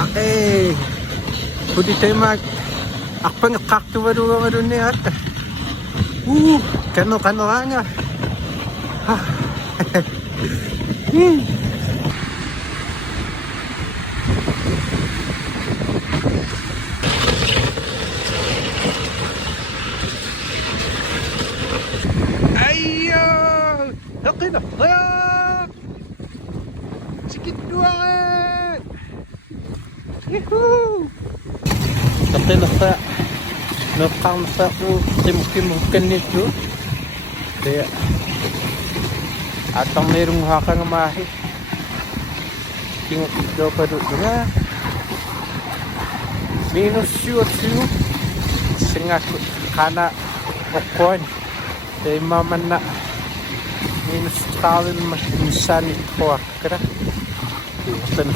Okay. Pwede tayo akpang kaktuwa-duwa niya. Kano nga. Ayo! Okay na. Sikit duaan! Yuhuu! Okay na sa nakang sa kim nito. Kaya atang mayroong hakang mahi. Tingok daw pa doon nga. Minus yun. Singa kana okon. Kaya maman na minus tawin mas minsan ito akra. Ito na